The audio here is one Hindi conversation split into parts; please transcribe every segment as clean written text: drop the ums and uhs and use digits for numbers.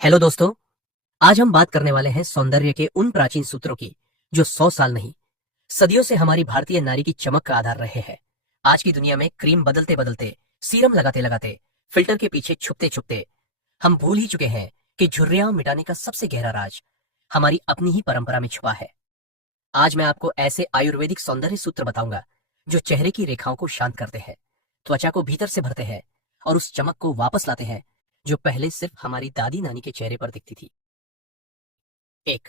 हेलो दोस्तों। आज हम बात करने वाले हैं सौंदर्य के उन प्राचीन सूत्रों की जो 100 साल नहीं, सदियों से हमारी भारतीय नारी की चमक का आधार रहे हैं। आज की दुनिया में क्रीम बदलते बदलते, सीरम लगाते लगाते, फिल्टर के पीछे छुपते छुपते हम भूल ही चुके हैं कि झुर्रियां मिटाने का सबसे गहरा राज हमारी अपनी ही परंपरा में छुपा है। आज मैं आपको ऐसे आयुर्वेदिक सौंदर्य सूत्र बताऊंगा जो चेहरे की रेखाओं को शांत करते हैं, त्वचा को भीतर से भरते हैं और उस चमक को वापस लाते हैं जो पहले सिर्फ हमारी दादी नानी के चेहरे पर दिखती थी। एक,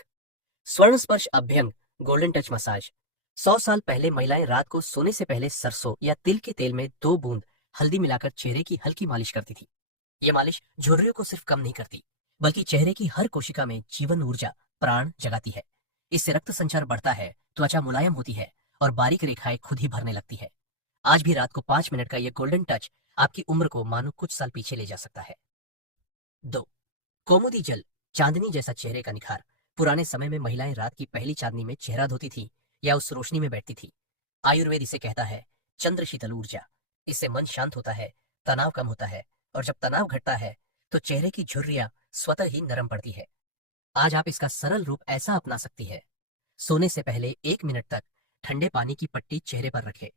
स्वर्ण स्पर्श अभ्यंग गोल्डन टच मसाज। 100 साल पहले महिलाएं रात को सोने से पहले सरसों या तिल के तेल में 2 बूंद हल्दी मिलाकर चेहरे की हल्की मालिश करती थी। ये मालिश झुर्रियों को सिर्फ कम नहीं करती, बल्कि चेहरे की हर कोशिका में जीवन ऊर्जा, प्राण जगाती है। इससे रक्त संचार बढ़ता है, त्वचा मुलायम होती है और बारीक रेखाएं खुद ही भरने लगती है। आज भी रात को 5 मिनट का यह गोल्डन टच आपकी उम्र को मानो कुछ साल पीछे ले जा सकता है। 2, कोमुदी जल चांदनी जैसा चेहरे का निखार। पुराने समय में महिलाएं रात की पहली चांदनी में चेहरा धोती थी या उस रोशनी में बैठती थी। आयुर्वेद इसे कहता है चंद्र शीतल ऊर्जा। इससे मन शांत होता है, तनाव कम होता है और जब तनाव घटता है तो चेहरे की झुर्रियां स्वतः ही नरम पड़ती है। आज आप इसका सरल रूप ऐसा अपना सकती है। सोने से पहले 1 मिनट तक ठंडे पानी की पट्टी चेहरे पर रखे।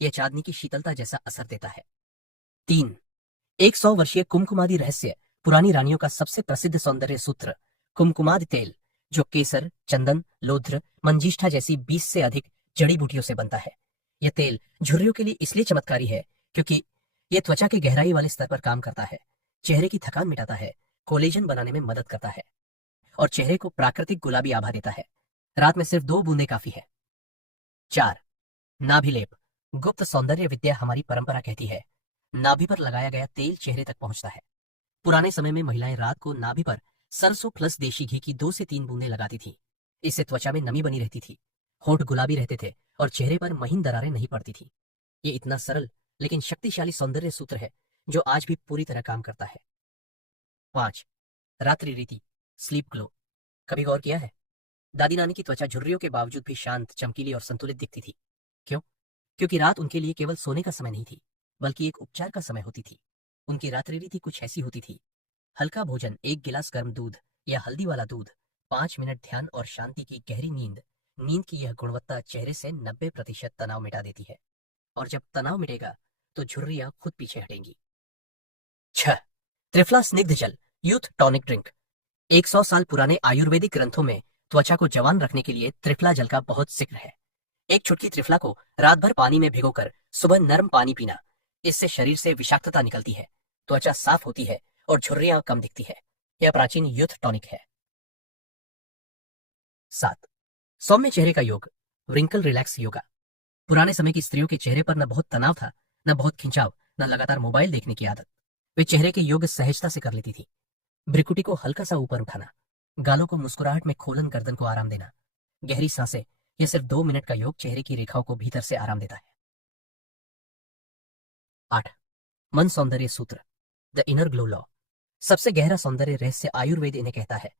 यह चांदनी की शीतलता जैसा असर देता है। 3, 100 वर्षीय कुमकुमादि रहस्य। पुरानी रानियों का सबसे प्रसिद्ध सौंदर्य सूत्र कुमकुमादि तेल, जो केसर, चंदन, लोध्र, मंजिष्ठा जैसी 20 से अधिक जड़ी बूटियों से बनता है। यह तेल झुर्रियों के लिए इसलिए चमत्कारी है क्योंकि यह त्वचा के गहराई वाले स्तर पर काम करता है, चेहरे की थकान मिटाता है, कोलेजन बनाने में मदद करता है और चेहरे को प्राकृतिक गुलाबी आभा देता है। रात में सिर्फ 2 बूंदें काफी है। 4, नाभिलेप। गुप्त सौंदर्य विद्या हमारी परंपरा कहती है नाभि पर लगाया गया तेल चेहरे तक पहुंचता है। पुराने समय में महिलाएं रात को नाभि पर सरसों प्लस देशी घी की 2 से 3 बूंदें लगाती थी। इससे त्वचा में नमी बनी रहती थी, होंठ गुलाबी रहते थे और चेहरे पर महीन दरारें नहीं पड़ती थी। ये इतना सरल लेकिन शक्तिशाली सौंदर्य सूत्र है जो आज भी पूरी तरह काम करता है। 5, रात्रि रीति स्लीप ग्लो। कभी गौर किया है, दादी नानी की त्वचा झुर्रियों के बावजूद भी शांत, चमकीली और संतुलित दिखती थी। क्यों? क्योंकि रात उनके लिए केवल सोने का समय नहीं थी, बल्कि एक उपचार का समय होती थी। उनकी रात्रि रीति कुछ ऐसी होती थी: हल्का भोजन, 1 गिलास गर्म दूध या हल्दी वाला दूध, 5 मिनट ध्यान और शांति की गहरी नींद। नींद की यह गुणवत्ता चेहरे से 90% तनाव मिटा देती है और जब तनाव मिटेगा तो झुर्रियां खुद पीछे हटेंगी। 6, त्रिफला स्निग्ध जल यूथ टॉनिक ड्रिंक। 100 साल पुराने आयुर्वेदिक ग्रंथों में त्वचा को जवान रखने के लिए त्रिफला जल का बहुत जिक्र है। एक चुटकी त्रिफला को रात भर पानी में भिगोकर सुबह नरम पानी पीना। इससे शरीर से विषाक्तता निकलती है, त्वचा साफ होती है और झुर्रियां कम दिखती है। यह प्राचीन यूथ टॉनिक है। 7, सौम्य चेहरे का योग व्रिंकल रिलैक्स योगा। पुराने समय की स्त्रियों के चेहरे पर न बहुत तनाव था, न बहुत खिंचाव, न लगातार मोबाइल देखने की आदत। वे चेहरे के योग सहजता से कर लेती थी। भ्रिकुटी को हल्का सा ऊपर उठाना, गालों को मुस्कुराहट में खोलन, गर्दन को आराम देना, गहरी सांसें। यह सिर्फ 2 मिनट का योग चेहरे की रेखाओं को भीतर से आराम देता है। 8, मन सौंदर्य सूत्र द इनर ग्लो लॉ। सबसे गहरा सौंदर्य रहस्य आयुर्वेद इन्हें कहता है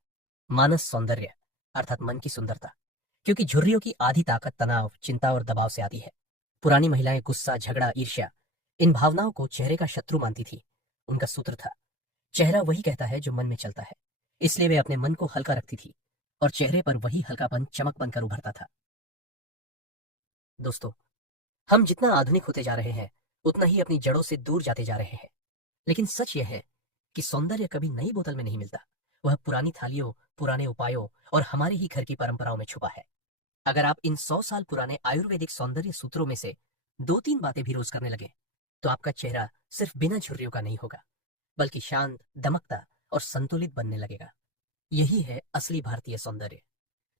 मानस सौंदर्य, अर्थात मन की सुंदरता। क्योंकि झुर्रियों की आधी ताकत तनाव, चिंता और दबाव से आती है। पुरानी महिलाएं गुस्सा, झगड़ा, ईर्ष्या, इन भावनाओं को चेहरे का शत्रु मानती थी। उनका सूत्र था चेहरा वही कहता है जो मन में चलता है। इसलिए वे अपने मन को हल्का रखती थी और चेहरे पर वही हल्कापन चमक बनकर उभरता था। दोस्तों, हम जितना आधुनिक होते जा रहे हैं उतना ही अपनी जड़ों से दूर जाते जा रहे हैं। लेकिन सच यह है कि सौंदर्य कभी नई बोतल में नहीं मिलता, वह पुरानी थालियों, पुराने उपायों और हमारे ही घर की परंपराओं में छुपा है। अगर आप इन 100 साल पुराने आयुर्वेदिक सौंदर्य सूत्रों में से 2-3 बातें भी रोज करने लगे तो आपका चेहरा सिर्फ बिना झुर्रियों का नहीं होगा, बल्कि शांत, दमकता और संतुलित बनने लगेगा। यही है असली भारतीय सौंदर्य,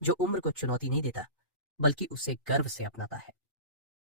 जो उम्र को चुनौती नहीं देता, बल्कि उसे गर्व से अपनाता है।